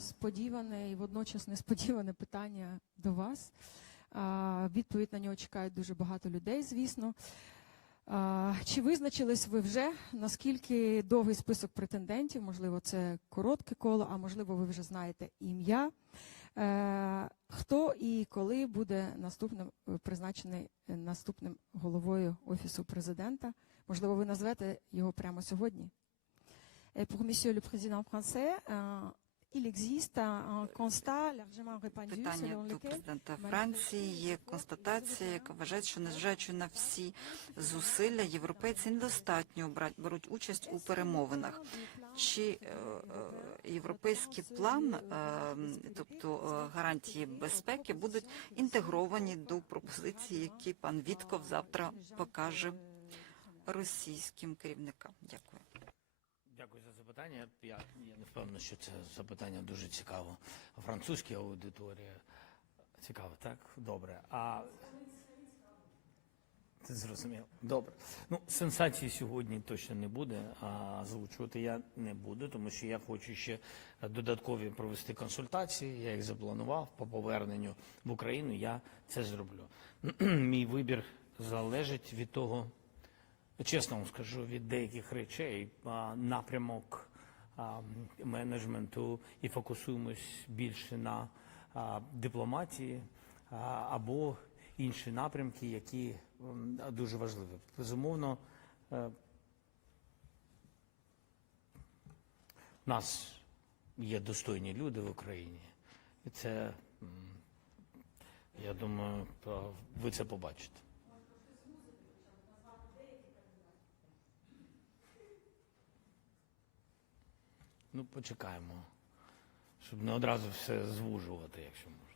сподіване і водночас несподіване питання до вас. Відповідь на нього чекають дуже багато людей, звісно. Чи визначились ви вже наскільки довгий список претендентів? Можливо, це коротке коло, а можливо, ви вже знаєте ім'я. Е, Хто і коли буде наступним е, призначений е, наступним головою офісу президента? Можливо, ви назвете його прямо сьогодні? Pour Monsieur le Président français, Питання до президента Франції є констатація, яка вважає, що незважаючи на всі зусилля, європейці недостатньо беруть участь у перемовинах. Чи е, е, європейський план, е, тобто е, гарантії безпеки, будуть інтегровані до пропозицій, які пан Вітков завтра покаже російським керівникам? Дякую. Запитання. Я, я не впевнений, що це запитання дуже цікаво. Французькій аудиторії цікаво, так? Добре. А це зрозуміло. Добре. Ну, сенсації сьогодні точно не буде, а озвучувати я не буду, тому що я хочу ще додаткові провести консультації. Я їх запланував по поверненню в Україну. Я це зроблю. Мій вибір залежить від того, чесно вам скажу, від деяких речей напрямок менеджменту і фокусуємось більше на дипломатії або інші напрямки, які дуже важливі. Безумовно, е, у нас є достойні люди в Україні, і це, я думаю, ви це побачите. Ну, почекаємо, щоб не одразу все звужувати, якщо можна.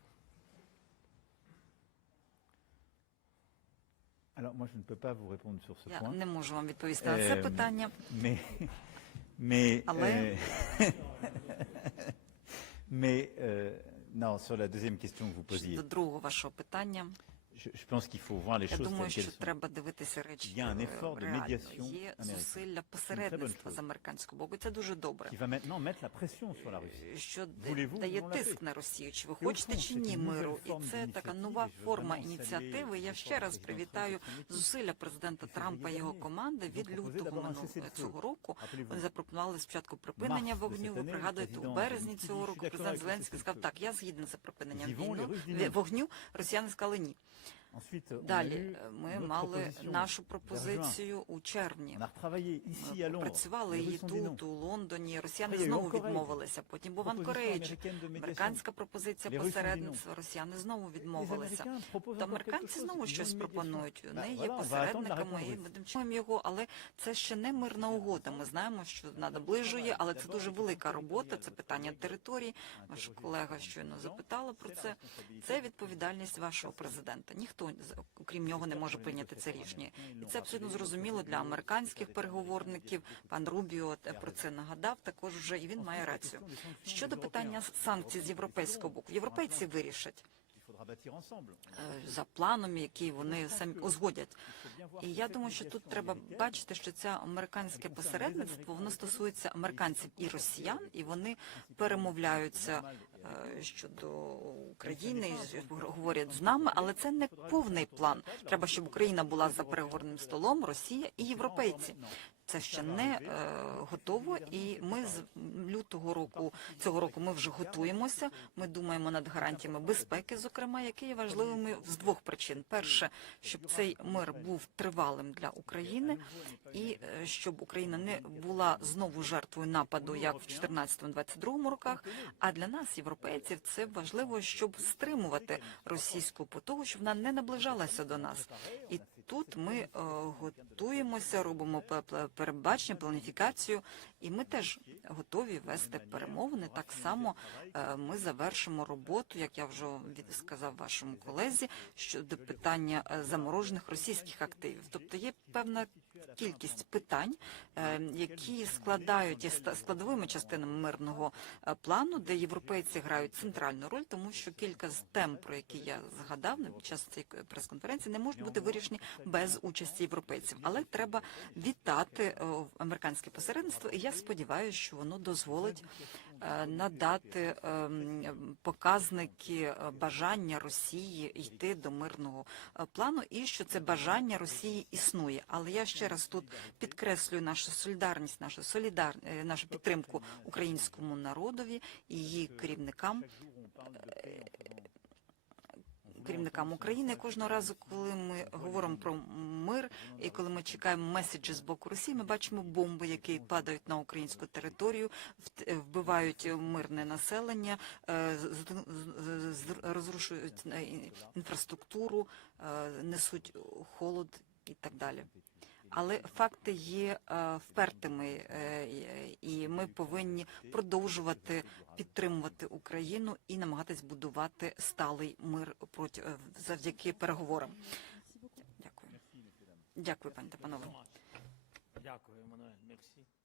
Alors moi je ne peux pas vous répondre sur ce Я point. не можу вам відповісти на це Ем, питання. Mais, mais, Але- euh, mais euh, non, sur la deuxième question que vous posiez, До другого вашого питання. Je, je pense qu'il faut voir les Я choses думаю, що треба дивитися речі un е, effort de реально. Є зусилля посередництва з американського боку. Це дуже добре. Qui va maintenant mettre la pression sur la Russie. Що дає тиск на Росію? Чи ви хочете чи ні миру? І це така нова форма ініціативи. Я ще раз привітаю зусилля президента Трампа і його команди від лютого цього року. Вони запропонували спочатку припинення вогню. Ви пригадуєте, у березні цього року президент Зеленський сказав, так, я згідний за припинення non. вогню. Росіяни сказали ні. Далі е, ми мали нашу пропозицію у червні. Ми Працювали її тут, у Лондоні. Росіяни знову відмовилися. Потім був Анкорейдж. Американська пропозиція посередництва. Росіяни знову відмовилися. Quelque американці знову щось пропонують. Вони є посередниками і ми чуємо його, але це ще не мирна угода. Ми знаємо, що наближує, але це дуже велика робота. Це питання території. Ваша колега щойно запитала про це. Це відповідальність вашого президента. Ніхто з- окрім нього не може прийняти це рішення. І це абсолютно зрозуміло для американських переговорників. Пан Рубіо про це нагадав. Також вже і він має рацію. Щодо питання санкцій з європейського боку, європейці вирішать е, за планом, який вони самі узгодять. І я думаю, що тут треба бачити, що це американське посередництво воно стосується американців і росіян, і вони перемовляються щодо України, говорять з нами, але це не повний план. Треба, щоб Україна була за переговорним столом, Росія і європейці. Це ще не е, готово, і ми з лютого року цього року ми вже готуємося. Ми думаємо над гарантіями безпеки, зокрема, які є важливими з двох причин: перше, щоб цей мир був тривалим для України, і е, щоб Україна не була знову жертвою нападу, як в 14-22 роках. А для нас, європейців, це важливо, щоб стримувати російську потугу, щоб вона не наближалася до нас. І тут ми е, готуємося, робимо перебачення, пе- планіфікацію, і ми теж готові вести перемовини. Так само е, ми завершимо роботу, як я вже сказав вашому колезі, щодо питання е, заморожених російських активів. Тобто є певна кількість питань, е, які складають є складовими частинами мирного е, плану, де європейці грають центральну роль, тому що кілька з тем, про які я згадав на час цієї прес-конференції, не можуть бути вирішені без участі європейців. Але треба вітати е, американське посередництво, і я сподіваюся, що воно дозволить надати ем, показники е, бажання Росії йти до мирного е, плану, і що це бажання Росії існує. Але я ще раз тут підкреслюю нашу солідарність, нашу солідар, е, нашу підтримку українському народові і її керівникам. Керівникам України кожного разу, коли ми говоримо про мир і коли ми чекаємо меседжі з боку Росії, ми бачимо бомби, які падають на українську територію, вбивають мирне населення, е, розрушують е, інфраструктуру, е, несуть холод і так далі. Але факти є е, впертими, е, і ми повинні продовжувати підтримувати Україну і намагатись будувати сталий мир проти е, завдяки переговорам. Дякую. Дякую, пані та панове. Дякую. Мерсі.